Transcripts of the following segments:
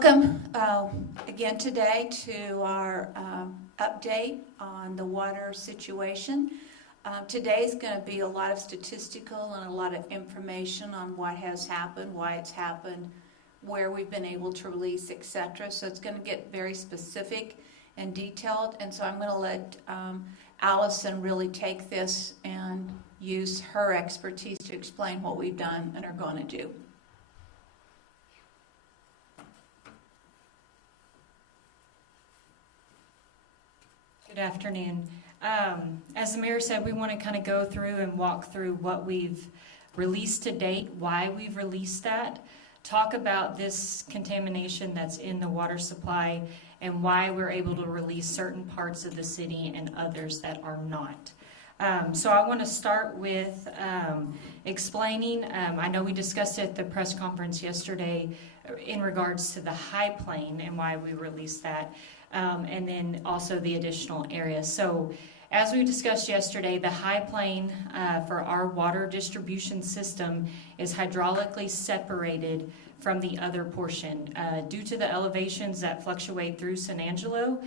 Welcome again today to our update on the water situation. Today's going to be a lot of statistical and a lot of information on what has happened, why it's happened, where we've been able to release, etc. So it's going to get very specific and detailed, and so I'm going to let Allison really take this and use her expertise to explain what we've done and are going to do. Good afternoon. As the mayor said, we want to kind of go through and walk through what we've released to date, why we've released that, talk about this contamination that's in the water supply, and why we're able to release certain parts of the city and others that are not. So I want to start with explaining, I know we discussed it at the press conference yesterday in regards to the high plane and why we released that. And then also the additional areas. So as we discussed yesterday, the high plane for our water distribution system is hydraulically separated from the other portion. Due to the elevations that fluctuate through San Angelo,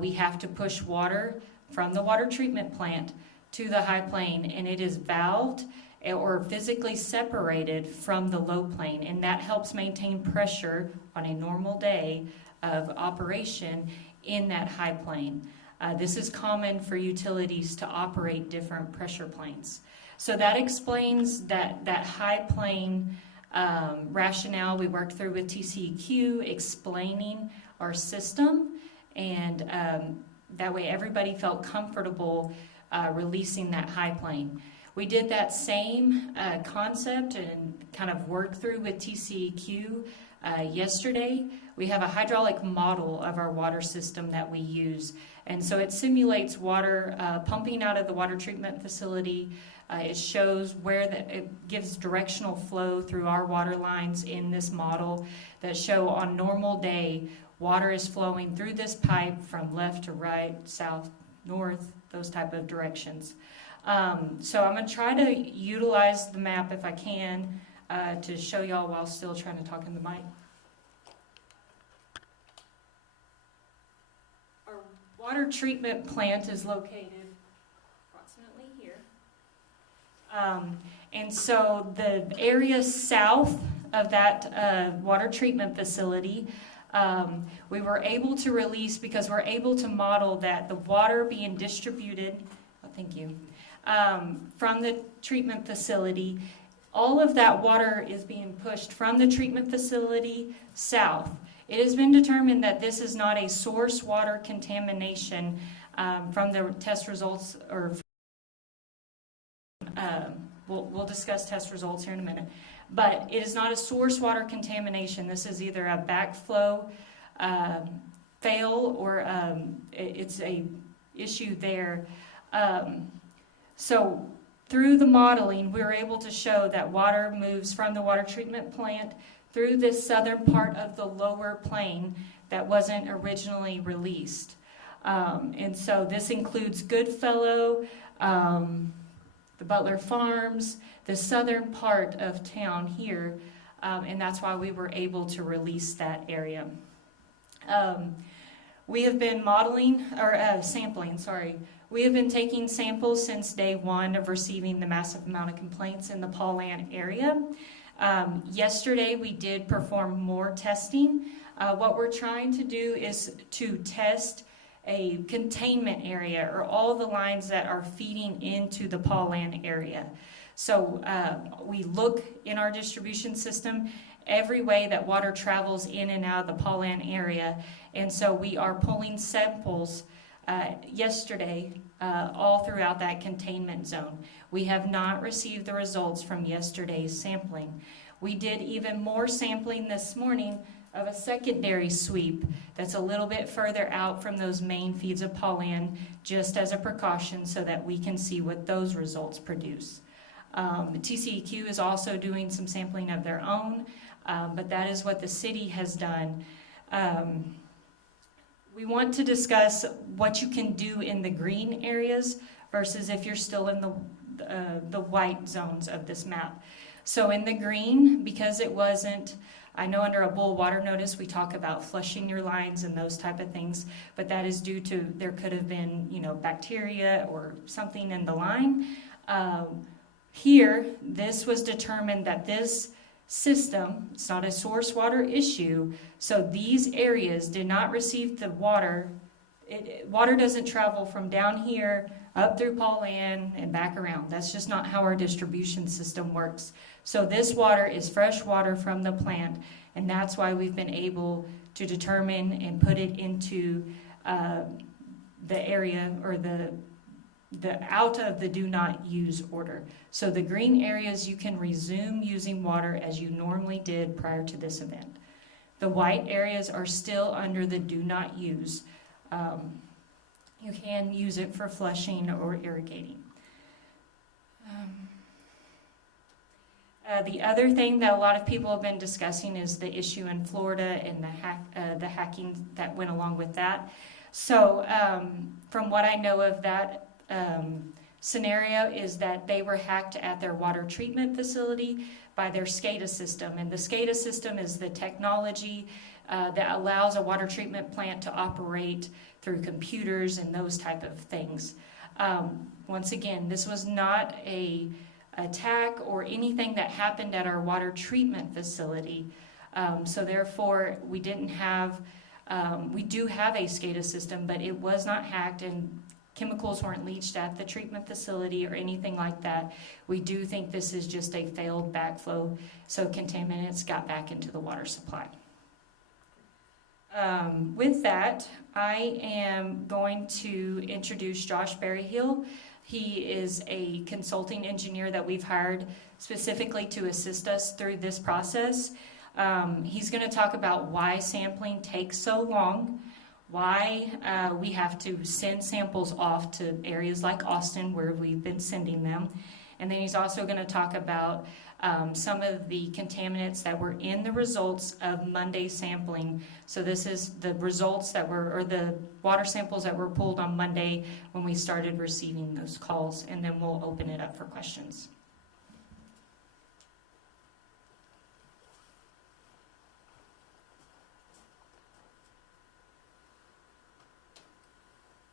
we have to push water from the water treatment plant to the high plane, and it is valved or physically separated from the low plane, and that helps maintain pressure on a normal day of operation in that high plane. This is common for utilities to operate different pressure planes. So that explains that high plane rationale we worked through with TCEQ, explaining our system, and that way everybody felt comfortable releasing that high plane. We did that same concept and kind of worked through with TCEQ yesterday. We have a hydraulic model of our water system that we use, and so it simulates water pumping out of the water treatment facility. It shows where it gives directional flow through our water lines in this model that show on normal day water is flowing through this pipe from left to right, south, north, those type of directions. So I'm going to try to utilize the map if I can to show y'all while still trying to talk in the mic. Our water treatment plant is located approximately here. And so the area south of that water treatment facility, we were able to release because we're able to model that the water being distributed, thank you, from the treatment facility, all of that water is being pushed from the treatment facility south. It has been determined that this is not a source water contamination from the test results, or we'll discuss test results here in a minute, but it is not a source water contamination. This is either a backflow fail or it's a issue there. So through the modeling, we were able to show that water moves from the water treatment plant through this southern part of the lower plane that wasn't originally released. And so this includes Goodfellow, the Butler Farms, the southern part of town here, and that's why we were able to release that area. We have been sampling. We have been taking samples since day one of receiving the massive amount of complaints in the Paulan area. Yesterday we did perform more testing. What we're trying to do is to test a containment area, or all the lines that are feeding into the Paulan area. So we look in our distribution system every way that water travels in and out of the Paulan area, and so we are pulling samples yesterday all throughout that containment zone. We have not received the results from yesterday's sampling. We did even more sampling this morning of a secondary sweep that's a little bit further out from those main feeds of Paulan, just as a precaution so that we can see what those results produce. TCEQ is also doing some sampling of their own, but that is what the city has done. We want to discuss what you can do in the green areas versus if you're still in the white zones of this map. So in the green, because it wasn't I know under a boil water notice, we talk about flushing your lines and those type of things, but that is due to, there could have been, bacteria or something in the line. Here, this was determined that this system, it's not a source water issue, so these areas did not receive the water. Water doesn't travel from down here up through Paul Ann and back around. That's just not how our distribution system works. So this water is fresh water from the plant, and that's why we've been able to determine and put it into the area, or the out of the do not use order. So the green areas, you can resume using water as you normally did prior to this event. The white areas are still under the do not use. You can use it for flushing or irrigating. The other thing that a lot of people have been discussing is the issue in Florida and the hacking that went along with that. So from what I know of that scenario is that they were hacked at their water treatment facility by their SCADA system. And the SCADA system is the technology that allows a water treatment plant to operate through computers and those type of things. Once again, this was not a attack or anything that happened at our water treatment facility. So therefore, we didn't have, we do have a SCADA system, but it was not hacked, and chemicals weren't leached at the treatment facility or anything like that. We do think this is just a failed backflow, so contaminants got back into the water supply. With that, I am going to introduce Josh Berryhill. He is a consulting engineer that we've hired specifically to assist us through this process. He's going to talk about why sampling takes so long, why we have to send samples off to areas like Austin where we've been sending them. And then he's also going to talk about some of the contaminants that were in the results of Monday sampling. So this is the results that were, or the water samples that were pulled on Monday when we started receiving those calls, and then we'll open it up for questions.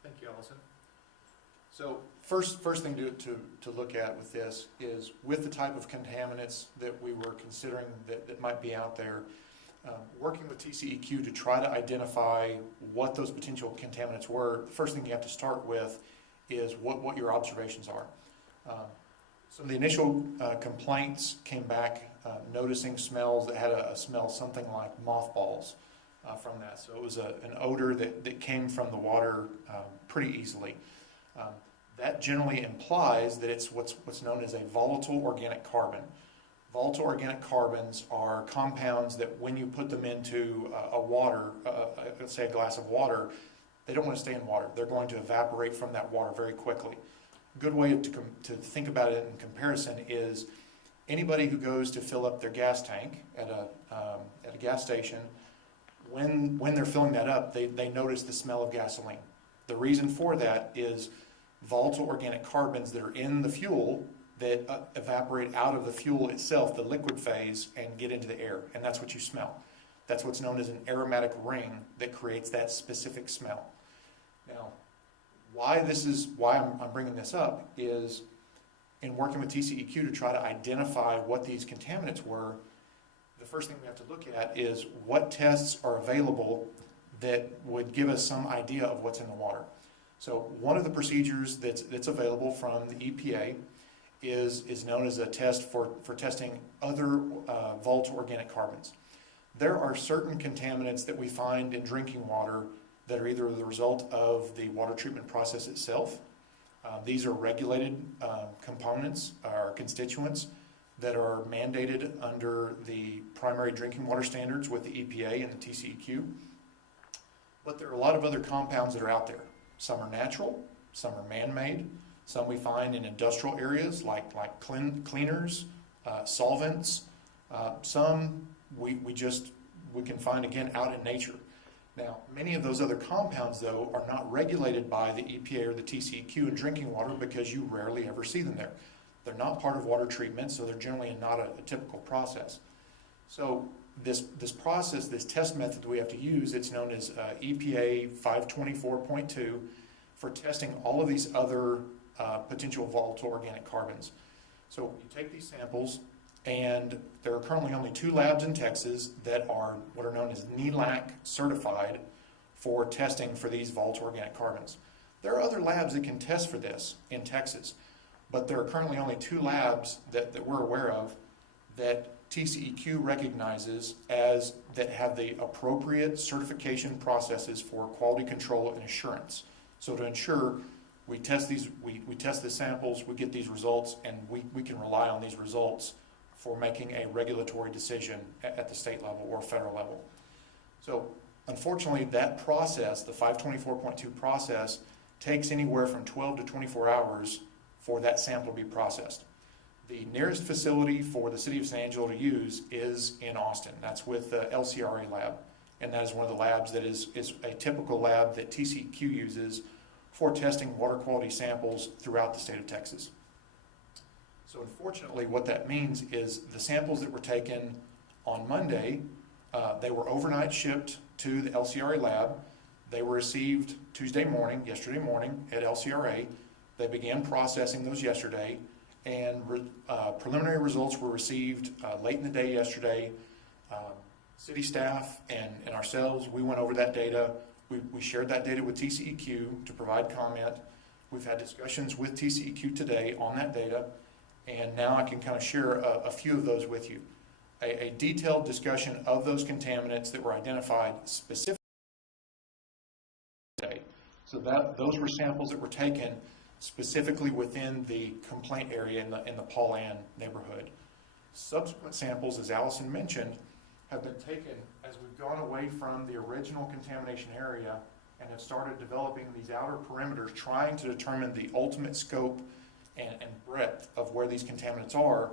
Thank you, Allison. So first thing to look at with this is, with the type of contaminants that we were considering that might be out there, working with TCEQ to try to identify what those potential contaminants were, the first thing you have to start with is what your observations are. Some of the initial complaints came back noticing smells that had a smell something like mothballs from that. So it was an odor that came from the water pretty easily. That generally implies that it's what's known as a volatile organic carbon. Volatile organic carbons are compounds that when you put them into a water, let's say a glass of water, they don't want to stay in water. They're going to evaporate from that water very quickly. A good way to think about it in comparison is anybody who goes to fill up their gas tank at a gas station, when they're filling that up, they notice the smell of gasoline. The reason for that is volatile organic carbons that are in the fuel that evaporate out of the fuel itself, the liquid phase, and get into the air, and that's what you smell. That's what's known as an aromatic ring that creates that specific smell. Now, why I'm bringing this up is, in working with TCEQ to try to identify what these contaminants were, the first thing we have to look at is what tests are available that would give us some idea of what's in the water. So one of the procedures that's available from the EPA is known as a test for testing other volatile organic carbons. There are certain contaminants that we find in drinking water that are either the result of the water treatment process itself. These are regulated components or constituents that are mandated under the primary drinking water standards with the EPA and the TCEQ. But there are a lot of other compounds that are out there. Some are natural, some are man-made, some we find in industrial areas like cleaners, solvents. Some we can find again out in nature. Now, many of those other compounds, though, are not regulated by the EPA or the TCEQ in drinking water because you rarely ever see them there. They're not part of water treatment, so they're generally not a typical process. So this process, this test method that we have to use, it's known as EPA 524.2 for testing all of these other potential volatile organic carbons. So you take these samples, and there are currently only 2 labs in Texas that are what are known as NELAC certified for testing for these volatile organic carbons. There are other labs that can test for this in Texas, but there are currently only 2 labs that we're aware of that TCEQ recognizes as that have the appropriate certification processes for quality control and assurance. So to ensure we test these, we test the samples, we get these results, and we can rely on these results for making a regulatory decision at the state level or federal level. So unfortunately, that process, the 524.2 process, takes anywhere from 12 to 24 hours for that sample to be processed. The nearest facility for the City of San Angelo to use is in Austin. That's with the LCRA lab, and that is one of the labs that is a typical lab that TCEQ uses for testing water quality samples throughout the state of Texas. So unfortunately, what that means is the samples that were taken on Monday, they were overnight shipped to the LCRA lab. They were received yesterday morning at LCRA. They began processing those yesterday, and preliminary results were received late in the day yesterday. City staff and ourselves, we went over that data. We shared that data with TCEQ to provide comment. We've had discussions with TCEQ today on that data, and now I can kind of share a few of those with you. A detailed discussion of those contaminants that were identified specifically today. So those were samples that were taken specifically within the complaint area in the Paul Ann neighborhood. Subsequent samples, as Allison mentioned, have been taken as we've gone away from the original contamination area and have started developing these outer perimeters, trying to determine the ultimate scope and breadth of where these contaminants are.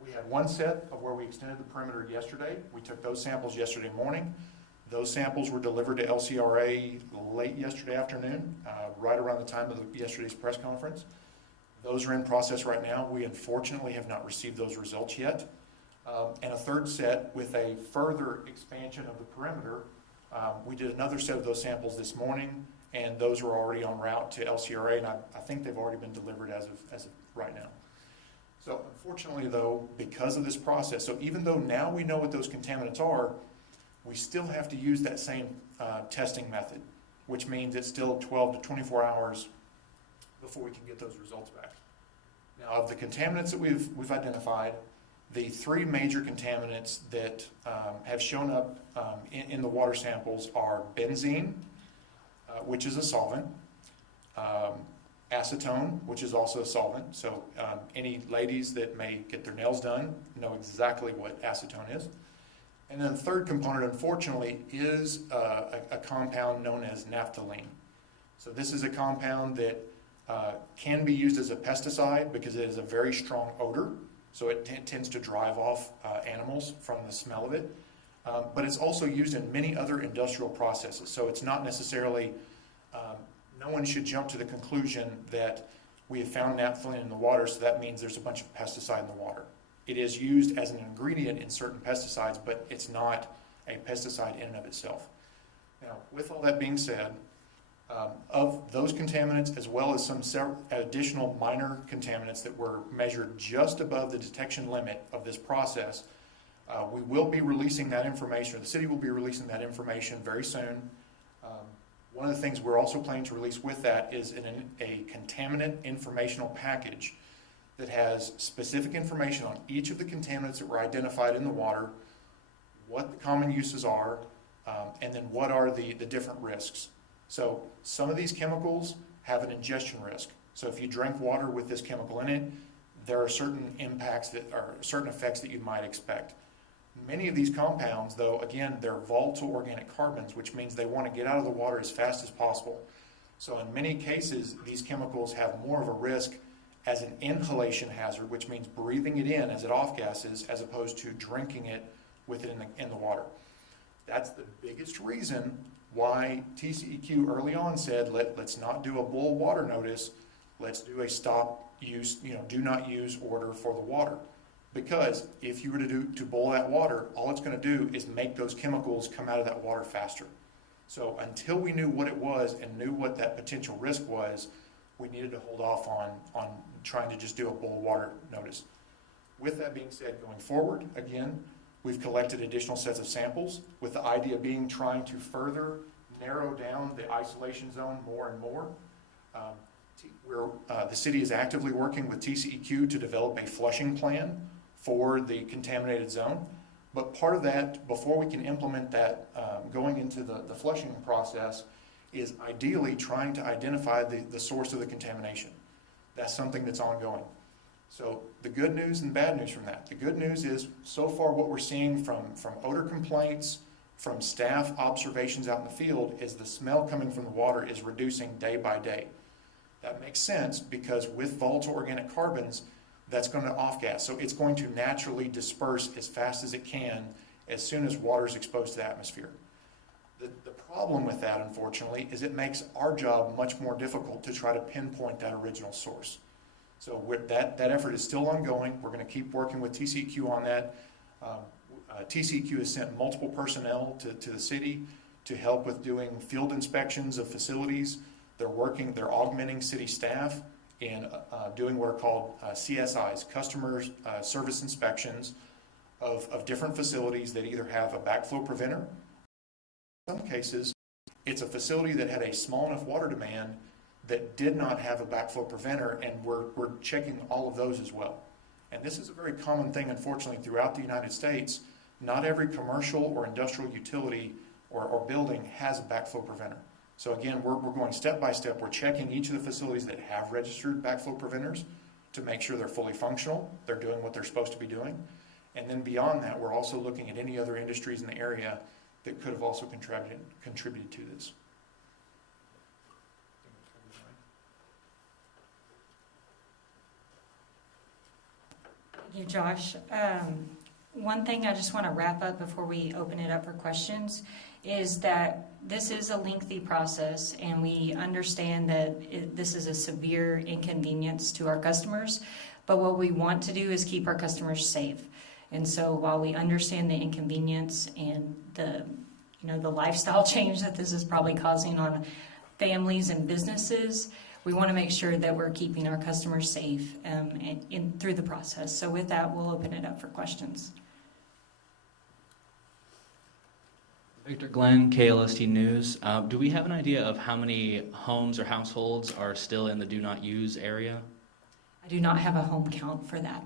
We had one set of where we extended the perimeter yesterday. We took those samples yesterday morning. Those samples were delivered to LCRA late yesterday afternoon, right around the time of yesterday's press conference. Those are in process right now. We unfortunately have not received those results yet. And a third set with a further expansion of the perimeter. We did another set of those samples this morning, and those are already en route to LCRA, and I think they've already been delivered as of right now. So unfortunately though, because of this process, so even though now we know what those contaminants are, we still have to use that same testing method, which means it's still 12 to 24 hours before we can get those results back. Now, of the contaminants that we've identified, the 3 major contaminants that have shown up in the water samples are benzene, which is a solvent, acetone, which is also a solvent. So any ladies that may get their nails done know exactly what acetone is. And then the third component, unfortunately, is a compound known as naphthalene. So this is a compound that can be used as a pesticide because it has a very strong odor. So it tends to drive off animals from the smell of it. But it's also used in many other industrial processes. So it's not necessarily, no one should jump to the conclusion that we have found naphthalene in the water, so that means there's a bunch of pesticide in the water. It is used as an ingredient in certain pesticides, but it's not a pesticide in and of itself. Now, with all that being said, of those contaminants, as well as some additional minor contaminants that were measured just above the detection limit of this process, we will be releasing that information, or the city will be releasing that information very soon. One of the things we're also planning to release with that is a contaminant informational package that has specific information on each of the contaminants that were identified in the water, what the common uses are, and then what are the different risks. So some of these chemicals have an ingestion risk. So if you drink water with this chemical in it, there are certain impacts that are certain effects that you might expect. Many of these compounds, though, again, they're volatile organic carbons, which means they want to get out of the water as fast as possible. So in many cases, these chemicals have more of a risk as an inhalation hazard, which means breathing it in as it off-gasses, as opposed to drinking it with it in the water. That's the biggest reason why TCEQ early on said, let's not do a bull water notice, let's do a stop use, do not use order for the water. Because if you were to boil that water, all it's going to do is make those chemicals come out of that water faster. So until we knew what it was and knew what that potential risk was, we needed to hold off on trying to just do a boil water notice. With that being said, going forward, again, we've collected additional sets of samples with the idea being trying to further narrow down the isolation zone more and more. The city is actively working with TCEQ to develop a flushing plan for the contaminated zone. But part of that, before we can implement that, going into the flushing process, is ideally trying to identify the source of the contamination. That's something that's ongoing. So the good news and bad news from that. The good news is, so far what we're seeing from odor complaints, from staff observations out in the field, is the smell coming from the water is reducing day by day. That makes sense because with volatile organic carbons, that's going to off-gas. So it's going to naturally disperse as fast as it can as soon as water is exposed to the atmosphere. The problem with that, unfortunately, is it makes our job much more difficult to try to pinpoint that original source. So that effort is still ongoing. We're going to keep working with TCEQ on that. TCEQ has sent multiple personnel to the city to help with doing field inspections of facilities. They're augmenting city staff in doing what are called CSIs, customer service inspections of different facilities that either have a backflow preventer. In some cases, it's a facility that had a small enough water demand that did not have a backflow preventer, and we're checking all of those as well. And this is a very common thing, unfortunately, throughout the United States. Not every commercial or industrial utility or building has a backflow preventer. So again, we're going step by step. We're checking each of the facilities that have registered backflow preventers to make sure they're fully functional, they're doing what they're supposed to be doing. And then beyond that, we're also looking at any other industries in the area that could have also contributed to this. Thank you, Josh. One thing I just want to wrap up before we open it up for questions is that this is a lengthy process, and we understand that this is a severe inconvenience to our customers, but what we want to do is keep our customers safe. And so while we understand the inconvenience and the lifestyle change that this is probably causing on families and businesses, we want to make sure that we're keeping our customers safe through the process. So with that, we'll open it up for questions. Victor Glenn, KLST News. Do we have an idea of how many homes or households are still in the do not use area? I do not have a home count for that.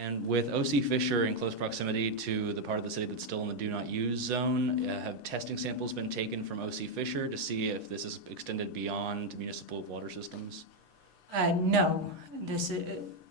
And with O.C. Fisher in close proximity to the part of the city that's still in the do not use zone, have testing samples been taken from O.C. Fisher to see if this is extended beyond municipal water systems? No.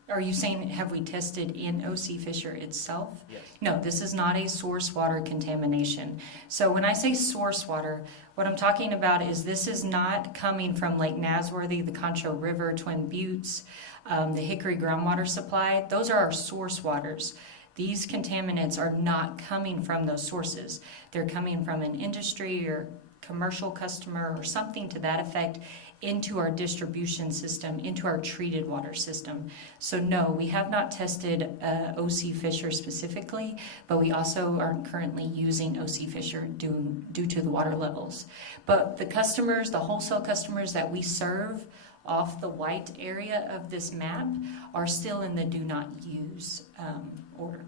Are you saying, have we tested in O.C. Fisher itself? Yes. No, this is not a source water contamination. So when I say source water, what I'm talking about is this is not coming from Lake Nasworthy, the Concho River, Twin Buttes, the Hickory groundwater supply. Those are our source waters. These contaminants are not coming from those sources. They're coming from an industry or commercial customer or something to that effect into our distribution system, into our treated water system. So no, we have not tested O.C. Fisher specifically, but we also aren't currently using O.C. Fisher due to the water levels. But the customers, the wholesale customers that we serve off the white area of this map are still in the do not use order.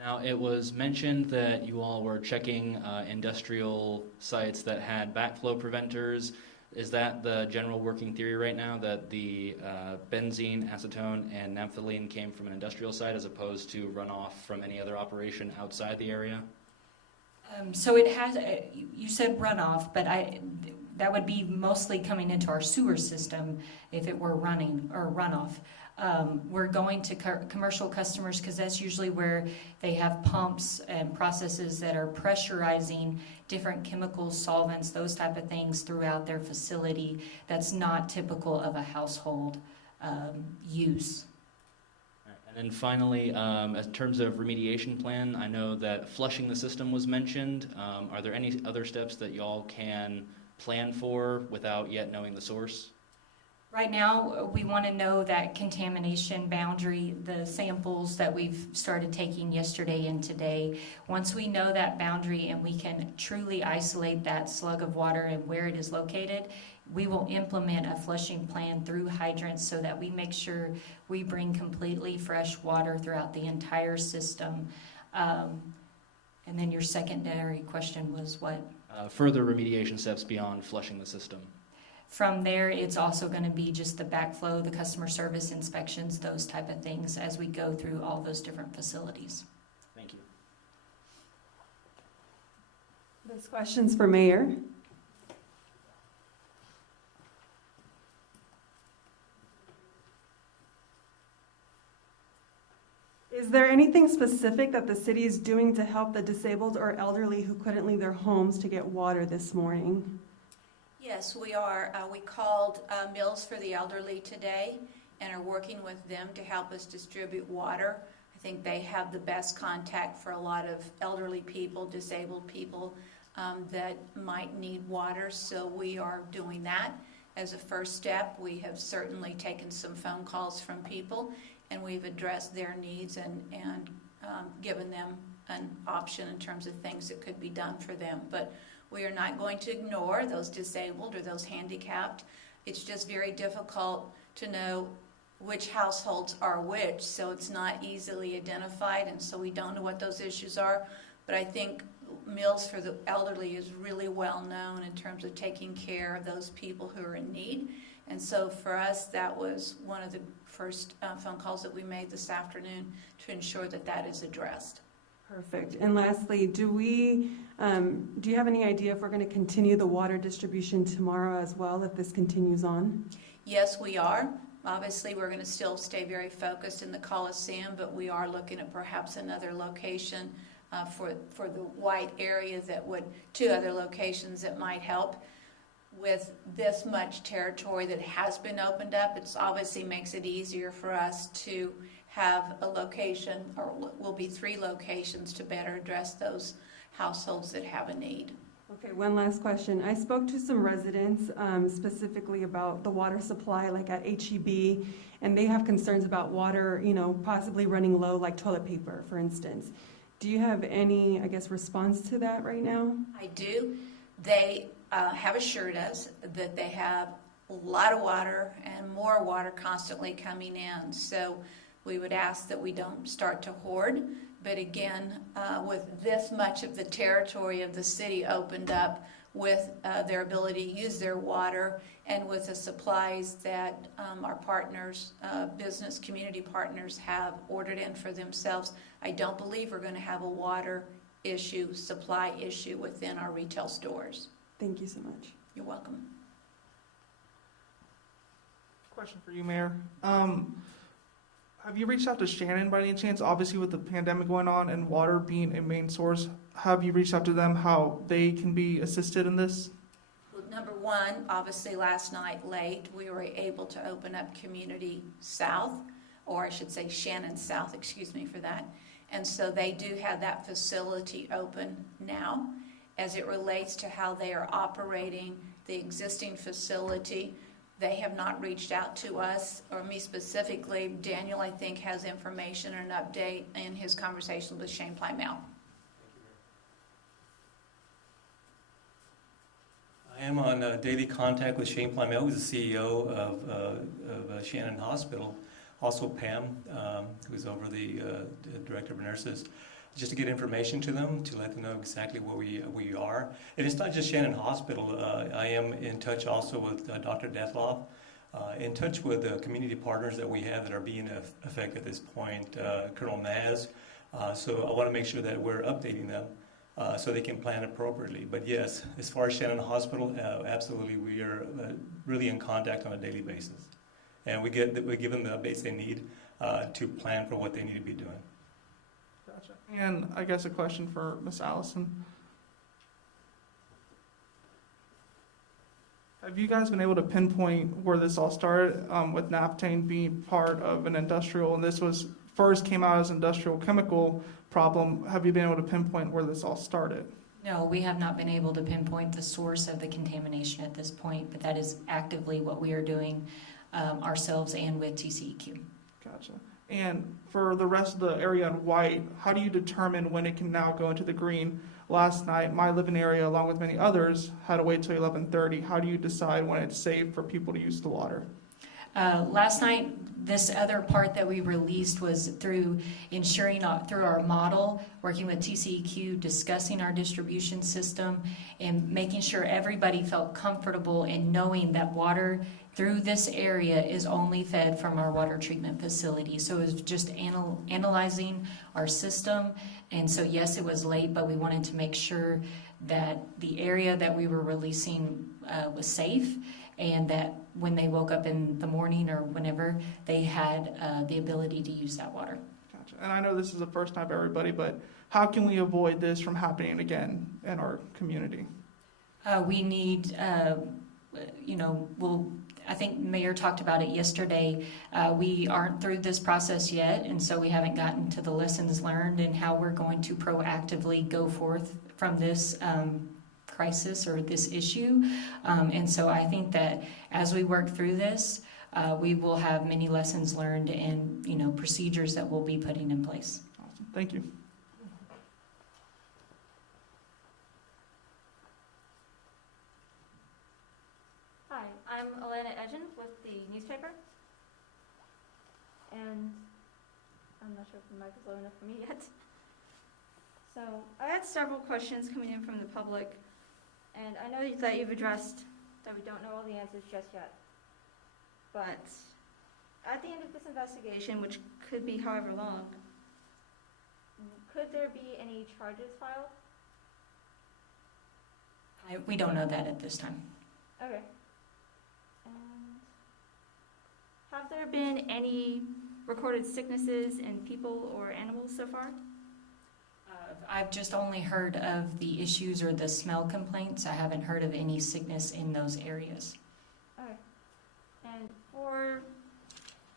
Now, it was mentioned that you all were checking industrial sites that had backflow preventers. Is that the general working theory right now, that the benzene, acetone, and naphthalene came from an industrial site as opposed to runoff from any other operation outside the area? So it has, you said runoff, but that would be mostly coming into our sewer system if it were running or runoff. We're going to commercial customers because that's usually where they have pumps and processes that are pressurizing different chemicals, solvents, those type of things throughout their facility. That's not typical of a household use. And then finally, in terms of remediation plan, I know that flushing the system was mentioned. Are there any other steps that y'all can plan for without yet knowing the source? Right now, we want to know that contamination boundary, the samples that we've started taking yesterday and today. Once we know that boundary and we can truly isolate that slug of water and where it is located, we will implement a flushing plan through hydrants so that we make sure we bring completely fresh water throughout the entire system. And then your secondary question was what? Further remediation steps beyond flushing the system. From there, it's also going to be just the backflow, the customer service inspections, those type of things as we go through all those different facilities. Thank you. This question's for Mayor. Is there anything specific that the city is doing to help the disabled or elderly who couldn't leave their homes to get water this morning? Yes, we are. We called Meals for the Elderly today and are working with them to help us distribute water. I think they have the best contact for a lot of elderly people, disabled people that might need water, so we are doing that. As a first step, we have certainly taken some phone calls from people, and we've addressed their needs and given them an option in terms of things that could be done for them. But we are not going to ignore those disabled or those handicapped. It's just very difficult to know which households are which, so it's not easily identified, and so we don't know what those issues are. But I think Meals for the Elderly is really well known in terms of taking care of those people who are in need. And so for us, that was one of the first phone calls that we made this afternoon to ensure that that is addressed. Perfect. And lastly, do you have any idea if we're going to continue the water distribution tomorrow as well, if this continues on? Yes, we are. Obviously, we're going to still stay very focused in the Coliseum, but we are looking at perhaps another location for the white area two other locations that might help. With this much territory that has been opened up, it obviously makes it easier for us to have a location, or will be 3 locations to better address those households that have a need. Okay, one last question. I spoke to some residents specifically about the water supply, like at HEB, and they have concerns about water, possibly running low, like toilet paper, for instance. Do you have any, response to that right now? I do. They have assured us that they have a lot of water and more water constantly coming in. So we would ask that we don't start to hoard. But again, with this much of the territory of the city opened up, with their ability to use their water, and with the supplies that our partners, business community partners, have ordered in for themselves, I don't believe we're going to have a water issue, supply issue within our retail stores. Thank you so much. You're welcome. Question for you, Mayor. Have you reached out to Shannon by any chance? Obviously, with the pandemic going on and water being a main source, have you reached out to them how they can be assisted in this? Well, number one, obviously last night late, we were able to open up Community South, or I should say Shannon South, excuse me for that. And so they do have that facility open now. As it relates to how they are operating the existing facility, they have not reached out to us, or me specifically. Daniel, I think, has information or an update in his conversation with Shane Plymouth. I am on daily contact with Shane Plymouth, who's the CEO of Shannon Hospital. Also Pam, who's over the director of nurses, just to get information to them, to let them know exactly where we are. And it's not just Shannon Hospital. I am in touch also with Dr. Deathloff, in touch with the community partners that we have that are being affected at this point, Colonel Naz. So I want to make sure that we're updating them so they can plan appropriately. But yes, as far as Shannon Hospital, absolutely, we are really in contact on a daily basis. And we give them the updates they need to plan for what they need to be doing. Gotcha. And I guess a question for Ms. Allison. Have you guys been able to pinpoint where this all started with Naphthalene being part of an industrial, and this was first came out as an industrial chemical problem? Have you been able to pinpoint where this all started? No, we have not been able to pinpoint the source of the contamination at this point, but that is actively what we are doing. ourselves and with TCEQ. Gotcha. And for the rest of the area in white, how do you determine when it can now go into the green? Last night, my living area, along with many others, had to wait till 11:30. How do you decide when it's safe for people to use the water? Last night, this other part that we released was through ensuring through our model, working with TCEQ, discussing our distribution system, and making sure everybody felt comfortable in knowing that water through this area is only fed from our water treatment facility. So it was just analyzing our system. And so yes, it was late, but we wanted to make sure that the area that we were releasing was safe, and that when they woke up in the morning or whenever, they had the ability to use that water. Gotcha. And I know this is the first time for everybody, but how can we avoid this from happening again in our community? We need, I think Mayor talked about it yesterday. We aren't through this process yet, and so we haven't gotten to the lessons learned and how we're going to proactively go forth from this crisis or this issue. And so I think that as we work through this, we will have many lessons learned and, procedures that we'll be putting in place. Awesome. Thank you. Hi, I'm Alana Edgen with the newspaper. And I'm not sure if the mic is low enough for me yet. So I had several questions coming in from the public, and I know that you've addressed that we don't know all the answers just yet. But at the end of this investigation, which could be however long, could there be any charges filed? We don't know that at this time. Okay. And have there been any recorded sicknesses in people or animals so far? I've just only heard of the issues or the smell complaints. I haven't heard of any sickness in those areas. Okay. And for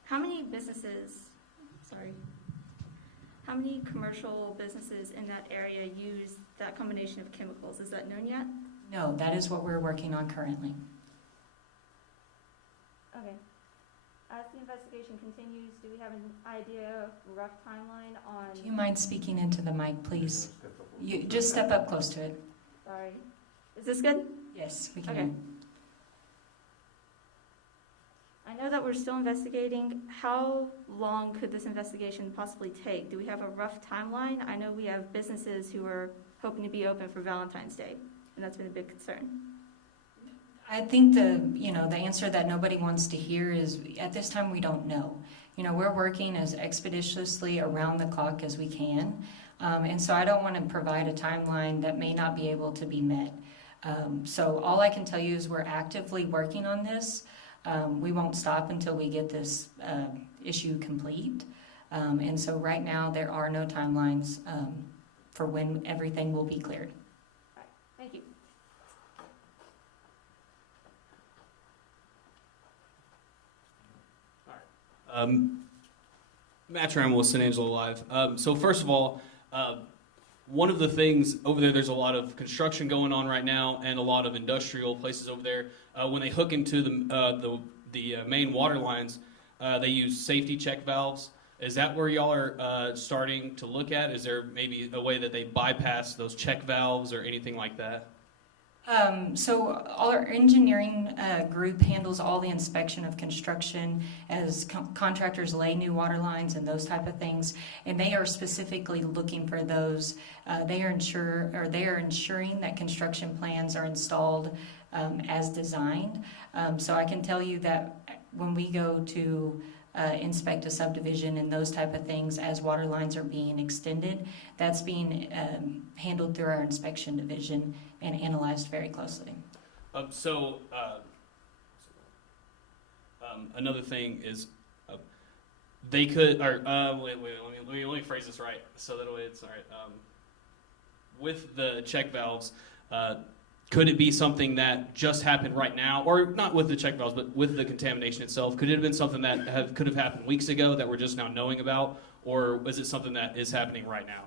how many businesses, how many commercial businesses in that area use that combination of chemicals? Is that known yet? No, that is what we're working on currently. Okay. As the investigation continues, do we have an idea, rough timeline on... Do you mind speaking into the mic, please? You just step up close to it. Sorry. Is this good? Yes, we can. Okay. I know that we're still investigating. How long could this investigation possibly take? Do we have a rough timeline? I know we have businesses who are hoping to be open for Valentine's Day, and that's been a big concern. I think the answer that nobody wants to hear is, at this time, we don't know. We're working as expeditiously around the clock as we can. And so I don't want to provide a timeline that may not be able to be met. So all I can tell you is we're actively working on this. We won't stop until we get this issue complete. And so right now, there are no timelines for when everything will be cleared. All right. Thank you. Matt Trammell with San Angelo Live. So first of all, one of the things over there, there's a lot of construction going on right now and a lot of industrial places over there. When they hook into the main water lines, they use safety check valves. Is that where y'all are starting to look at? Is there maybe a way that they bypass those check valves or anything like that? So our engineering group handles all the inspection of construction as contractors lay new water lines and those type of things, and they are specifically looking for those. They are ensuring that construction plans are installed as designed. So I can tell you that when we go to inspect a subdivision and those type of things as water lines are being extended, that's being handled through our inspection division and analyzed very closely. Another thing is they could, or let me phrase this right so that way it's all right. With the check valves, could it be something that just happened right now, or not with the check valves, but with the contamination itself? Could it have been something that could have happened weeks ago that we're just now knowing about, or is it something that is happening right now?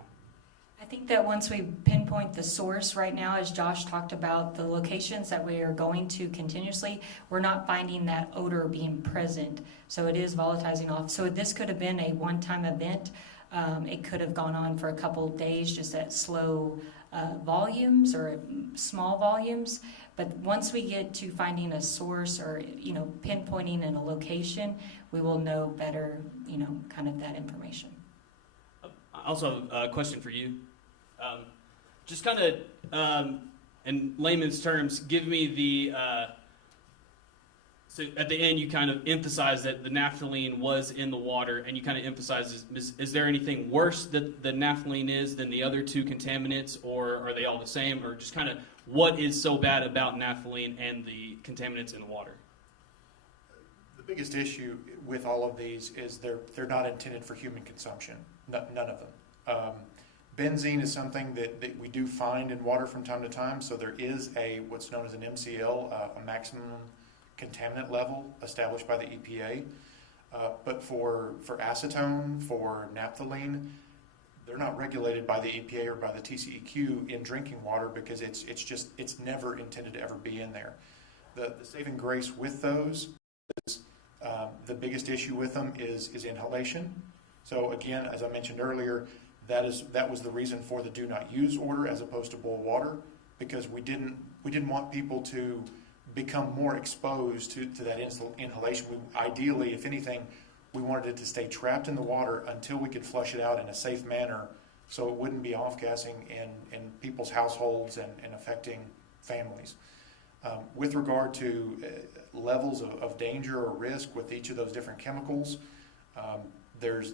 I think that once we pinpoint the source right now, as Josh talked about, the locations that we are going to continuously, we're not finding that odor being present. So it is volatilizing off. So this could have been a one-time event. It could have gone on for a couple of days just at slow volumes or small volumes. But once we get to finding a source or, pinpointing in a location, we will know better, kind of that information. I also have a question for you. Just kind of, in layman's terms, give me the, so at the end you kind of emphasize that the naphthalene was in the water, and you kind of emphasize, is there anything worse that the naphthalene is than the other two contaminants, or are they all the same, or just kind of what is so bad about naphthalene and the contaminants in the water? The biggest issue with all of these is they're not intended for human consumption, none of them. Benzene is something that we do find in water from time to time, so there is what's known as an MCL, a maximum contaminant level established by the EPA. But for acetone, for naphthalene, they're not regulated by the EPA or by the TCEQ in drinking water because it's never intended to ever be in there. The saving grace with those is the biggest issue with them is inhalation. So again, as I mentioned earlier, that was the reason for the do not use order as opposed to boil water, because we didn't want people to become more exposed to that inhalation. Ideally, if anything, we wanted it to stay trapped in the water until we could flush it out in a safe manner so it wouldn't be off-gassing in people's households and affecting families. With regard to levels of danger or risk with each of those different chemicals, there's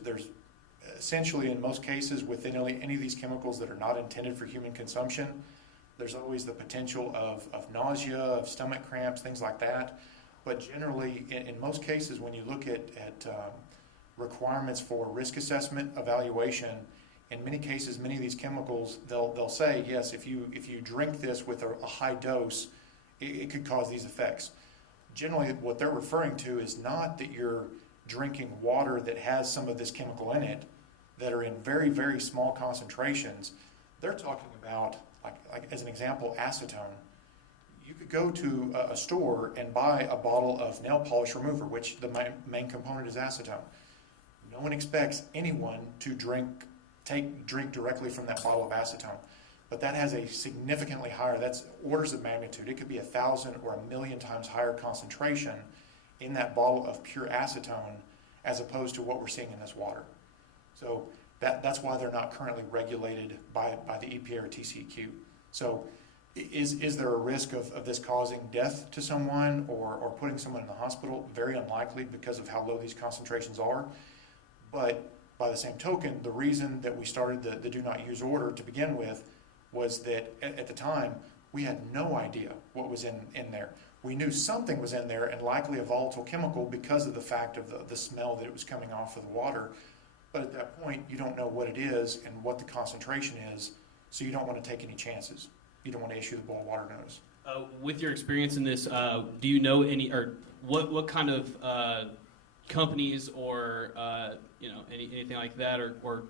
essentially, in most cases, with any of these chemicals that are not intended for human consumption, there's always the potential of nausea, of stomach cramps, things like that. But generally, in most cases, when you look at requirements for risk assessment evaluation, in many cases, many of these chemicals, they'll say, yes, if you drink this with a high dose, it could cause these effects. Generally, what they're referring to is not that you're drinking water that has some of this chemical in it that are in very, very small concentrations. They're talking about, like as an example, acetone. You could go to a store and buy a bottle of nail polish remover, which the main component is acetone. No one expects anyone to drink directly from that bottle of acetone. But that has a significantly higher, that's orders of magnitude. It could be 1,000 or 1,000,000 times higher concentration in that bottle of pure acetone as opposed to what we're seeing in this water. So that's why they're not currently regulated by the EPA or TCEQ. So is there a risk of this causing death to someone or putting someone in the hospital? Very unlikely because of how low these concentrations are. But by the same token, the reason that we started the do not use order to begin with was that at the time, we had no idea what was in there. We knew something was in there and likely a volatile chemical because of the fact of the smell that it was coming off of the water. But at that point, you don't know what it is and what the concentration is, so you don't want to take any chances. You don't want to issue the boil water notice. With your experience in this, do you know any, or what kind of companies or anything like that, or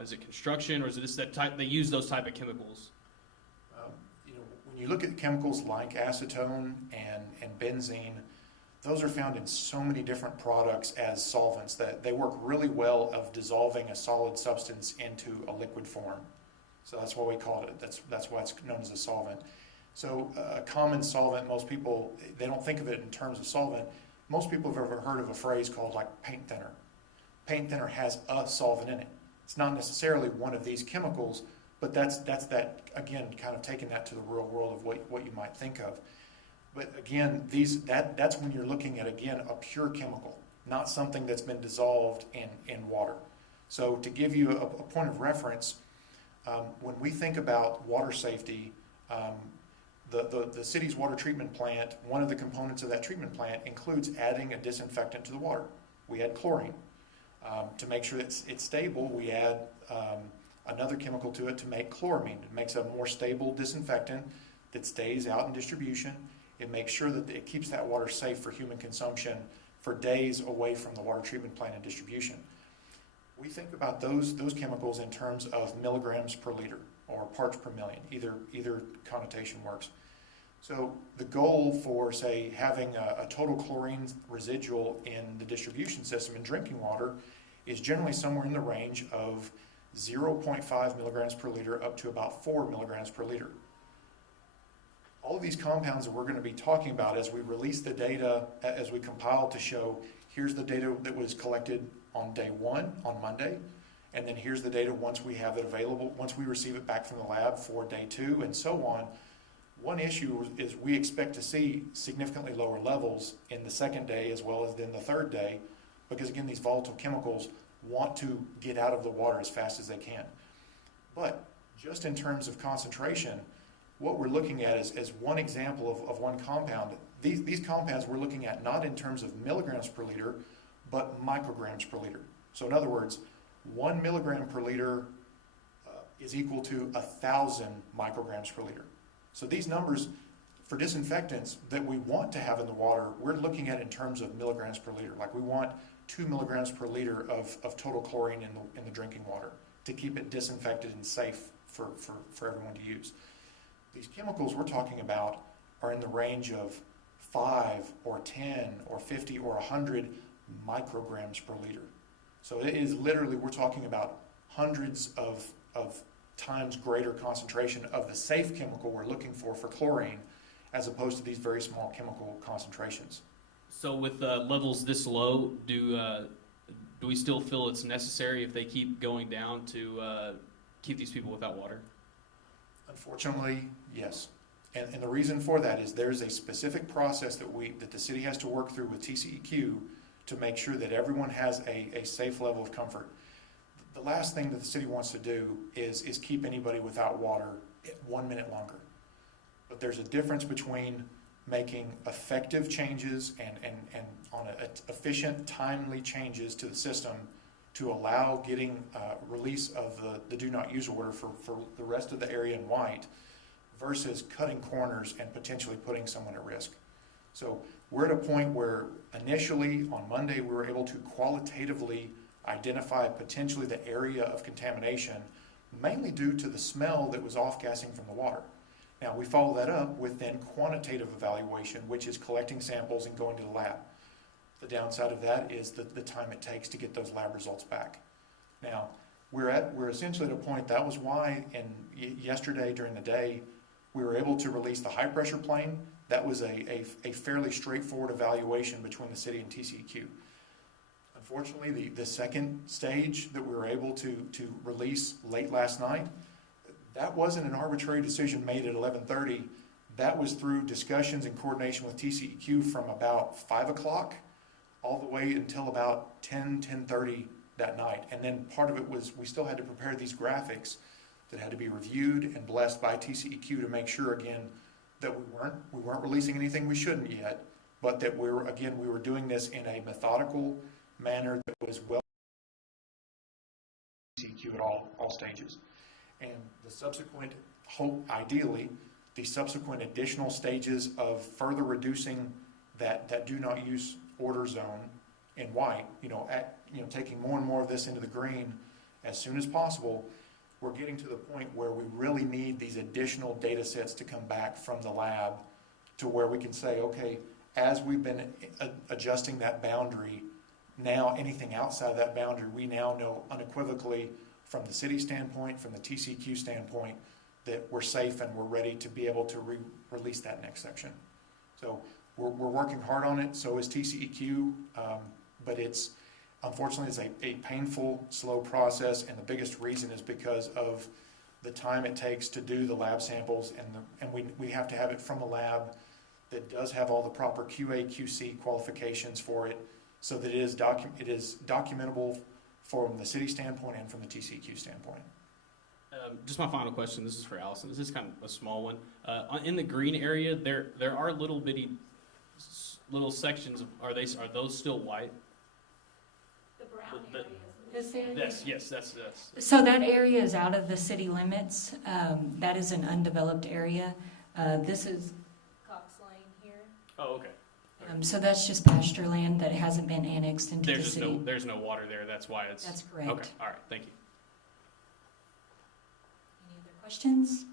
is it construction, or is it this that type they use those type of chemicals? When you look at chemicals like acetone and benzene, those are found in so many different products as solvents that they work really well of dissolving a solid substance into a liquid form. So that's why we call it, that's why it's known as a solvent. So a common solvent, most people, they don't think of it in terms of solvent. Most people have ever heard of a phrase called like paint thinner. Paint thinner has a solvent in it. It's not necessarily one of these chemicals, but that's that, again, kind of taking that to the real world of what you might think of. But again, that's when you're looking at, again, a pure chemical, not something that's been dissolved in water. So to give you a point of reference, when we think about water safety, the city's water treatment plant, one of the components of that treatment plant includes adding a disinfectant to the water. We add chlorine. To make sure it's stable, we add another chemical to it to make chloramine. It makes a more stable disinfectant that stays out in distribution. It makes sure that it keeps that water safe for human consumption for days away from the water treatment plant and distribution. We think about those chemicals in terms of milligrams per liter or parts per million. Either connotation works. So the goal for, say, having a total chlorine residual in the distribution system in drinking water is generally somewhere in the range of 0.5 milligrams per liter up to about 4 milligrams per liter. All of these compounds that we're going to be talking about as we release the data, as we compile to show, here's the data that was collected on day 1, on Monday, and then here's the data once we have it available, once we receive it back from the lab for day 2, and so on. One issue is we expect to see significantly lower levels in the second day as well as in the third day, because again, these volatile chemicals want to get out of the water as fast as they can. But just in terms of concentration, what we're looking at is one example of one compound. These compounds we're looking at not in terms of milligrams per liter, but micrograms per liter. So in other words, 1 milligram per liter is equal to 1,000 micrograms per liter. So these numbers for disinfectants that we want to have in the water, we're looking at in terms of milligrams per liter. Like we want 2 milligrams per liter of total chlorine in the drinking water to keep it disinfected and safe for everyone to use. These chemicals we're talking about are in the range of 5 or 10 or 50 or 100 micrograms per liter. So it is literally, we're talking about hundreds of times greater concentration of the safe chemical we're looking for chlorine, as opposed to these very small chemical concentrations. So with levels this low, do we still feel it's necessary if they keep going down to keep these people without water? Unfortunately, yes. And the reason for that is there's a specific process that the city has to work through with TCEQ to make sure that everyone has a safe level of comfort. The last thing that the city wants to do is keep anybody without water 1 minute longer. But there's a difference between making effective changes and on efficient, timely changes to the system to allow getting release of the do not use order for the rest of the area in white, versus cutting corners and potentially putting someone at risk. So we're at a point where initially on Monday we were able to qualitatively identify potentially the area of contamination, mainly due to the smell that was off-gassing from the water. Now we follow that up with then quantitative evaluation, which is collecting samples and going to the lab. The downside of that is the time it takes to get those lab results back. Now we're essentially at a point, that was why yesterday during the day we were able to release the high pressure plane. That was a fairly straightforward evaluation between the city and TCEQ. Unfortunately, the second stage that we were able to release late last night, that wasn't an arbitrary decision made at 11:30. That was through discussions and coordination with TCEQ from about 5 o'clock all the way until about 10:30 that night. And then part of it was we still had to prepare these graphics that had to be reviewed and blessed by TCEQ to make sure, again, that we weren't releasing anything we shouldn't yet, but that we were doing this in a methodical manner that was well TCEQ at all stages. And the subsequent, ideally, the subsequent additional stages of further reducing that do not use order zone in white, taking more and more of this into the green as soon as possible, we're getting to the point where we really need these additional data sets to come back from the lab to where we can say, okay, as we've been adjusting that boundary, now anything outside of that boundary, we now know unequivocally from the city standpoint, from the TCEQ standpoint, that we're safe and we're ready to be able to release that next section. So we're working hard on it, so is TCEQ, but unfortunately it's a painful, slow process, and the biggest reason is because of the time it takes to do the lab samples, and we have to have it from a lab that does have all the proper QA, QC qualifications for it, so that it is documentable from the city standpoint and from the TCEQ standpoint. Just my final question. This is for Allison. This is kind of a small one. In the green area, there are little bitty sections. Are those still white? The brown The- areas. Yes, that's. So that area is out of the city limits. That is an undeveloped area. This is Cox Lane here. Oh, okay. So that's just pasture land that hasn't been annexed into the There's city. there's no water there. That's why it's. That's correct. Okay. All right. Thank you. Any other questions?